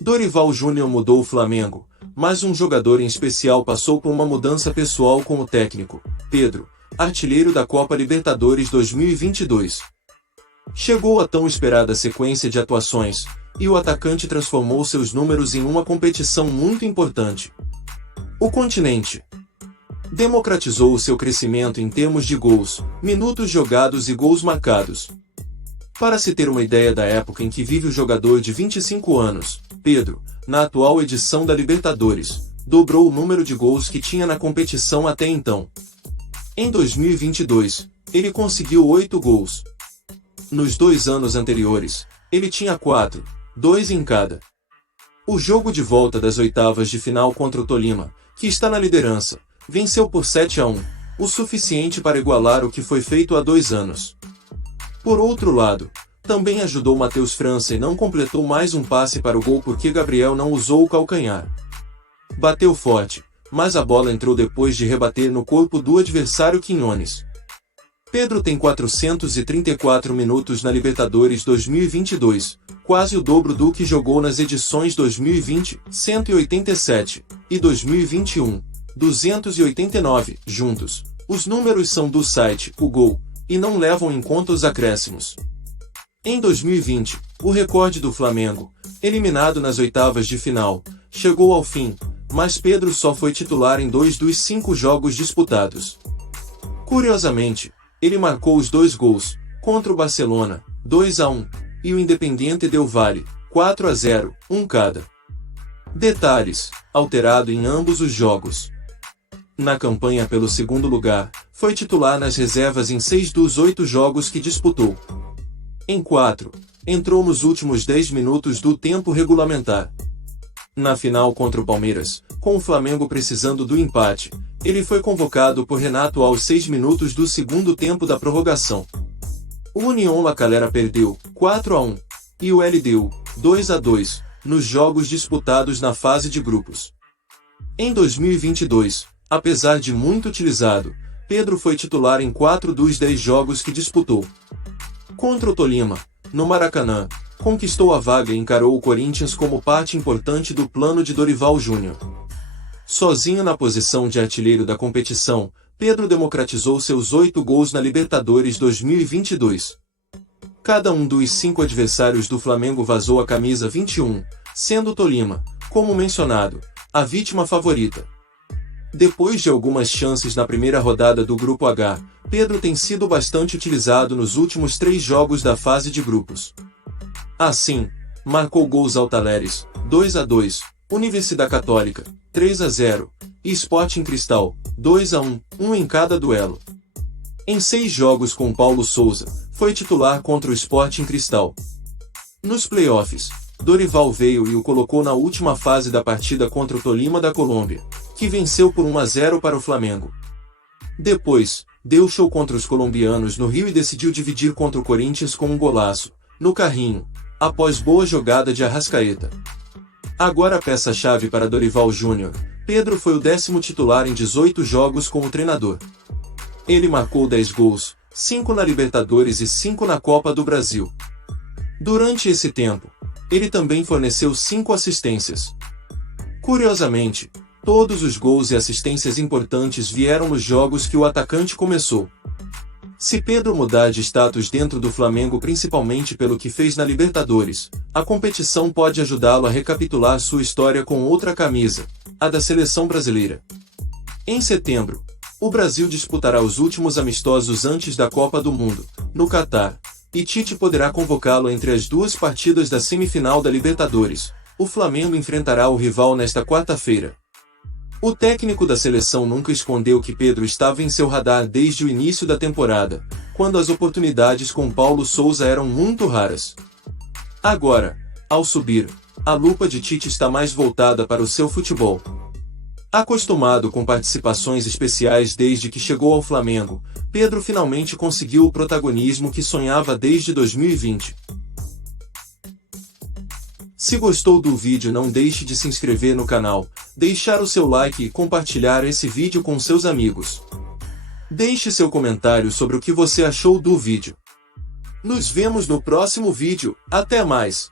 Dorival Júnior mudou o Flamengo, mas um jogador em especial passou por uma mudança pessoal com o técnico, Pedro, artilheiro da Copa Libertadores 2022. Chegou a tão esperada sequência de atuações, e o atacante transformou seus números em uma competição muito importante. O continente democratizou o seu crescimento em termos de gols, minutos jogados e gols marcados. Para se ter uma ideia da época em que vive o jogador de 25 anos, Pedro, na atual edição da Libertadores, dobrou o número de gols que tinha na competição até então. Em 2022, ele conseguiu 8 gols. Nos 2 anos anteriores, ele tinha 4, 2 em cada. O jogo de volta das oitavas de final contra o Tolima, que está na liderança, venceu por 7-1, o suficiente para igualar o que foi feito há 2 anos. Por outro lado, também ajudou Matheus França e não completou mais um passe para o gol porque Gabriel não usou o calcanhar. Bateu forte, mas a bola entrou depois de rebater no corpo do adversário Quiñones. Pedro tem 434 minutos na Libertadores 2022, quase o dobro do que jogou nas edições 2020, 187, e 2021, 289, juntos. Os números são do site O Gol, e não levam em conta os acréscimos. Em 2020, o recorde do Flamengo, eliminado nas oitavas de final, chegou ao fim, mas Pedro só foi titular em 2 dos 5 jogos disputados. Curiosamente, ele marcou os 2 gols, contra o Barcelona, 2-1, e o Independiente del Valle, 4-0, um cada. Detalhes: alterado em ambos os jogos. Na campanha pelo segundo lugar, foi titular nas reservas em 6 dos 8 jogos que disputou. Em 4, entrou nos últimos 10 minutos do tempo regulamentar. Na final contra o Palmeiras, com o Flamengo precisando do empate, ele foi convocado por Renato aos 6 minutos do segundo tempo da prorrogação. O União La Calera perdeu 4-1 e o LDU 2-2 nos jogos disputados na fase de grupos. Em 2022, apesar de muito utilizado, Pedro foi titular em 4 dos 10 jogos que disputou. Contra o Tolima, no Maracanã, conquistou a vaga e encarou o Corinthians como parte importante do plano de Dorival Júnior. Sozinho na posição de artilheiro da competição, Pedro democratizou seus 8 gols na Libertadores 2022. Cada um dos 5 adversários do Flamengo vazou a camisa 21, sendo o Tolima, como mencionado, a vítima favorita. Depois de algumas chances na primeira rodada do Grupo H, Pedro tem sido bastante utilizado nos últimos 3 jogos da fase de grupos. Assim, marcou gols ao Talleres, 2-2, Universidade Católica, 3-0, e Sporting Cristal, 2-1, um em cada duelo. Em 6 jogos com Paulo Souza, foi titular contra o Sporting Cristal. Nos playoffs, Dorival veio e o colocou na última fase da partida contra o Tolima da Colômbia, que venceu por 1-0 para o Flamengo. Depois, deu show contra os colombianos no Rio e decidiu dividir contra o Corinthians com um golaço, no carrinho, após boa jogada de Arrascaeta. Agora peça-chave para Dorival Júnior, Pedro foi o 10º titular em 18 jogos com o treinador. Ele marcou 10 gols, 5 na Libertadores e 5 na Copa do Brasil. Durante esse tempo, ele também forneceu 5 assistências. Curiosamente, todos os gols e assistências importantes vieram nos jogos que o atacante começou. Se Pedro mudar de status dentro do Flamengo principalmente pelo que fez na Libertadores, a competição pode ajudá-lo a recapitular sua história com outra camisa, a da seleção brasileira. Em setembro, o Brasil disputará os últimos amistosos antes da Copa do Mundo, no Catar, e Tite poderá convocá-lo entre as 2 partidas da semifinal da Libertadores. O Flamengo enfrentará o rival nesta quarta-feira. O técnico da seleção nunca escondeu que Pedro estava em seu radar desde o início da temporada, quando as oportunidades com Paulo Souza eram muito raras. Agora, ao subir, a lupa de Tite está mais voltada para o seu futebol. Acostumado com participações especiais desde que chegou ao Flamengo, Pedro finalmente conseguiu o protagonismo que sonhava desde 2020. Se gostou do vídeo, não deixe de se inscrever no canal, deixar o seu like e compartilhar esse vídeo com seus amigos. Deixe seu comentário sobre o que você achou do vídeo. Nos vemos no próximo vídeo, até mais!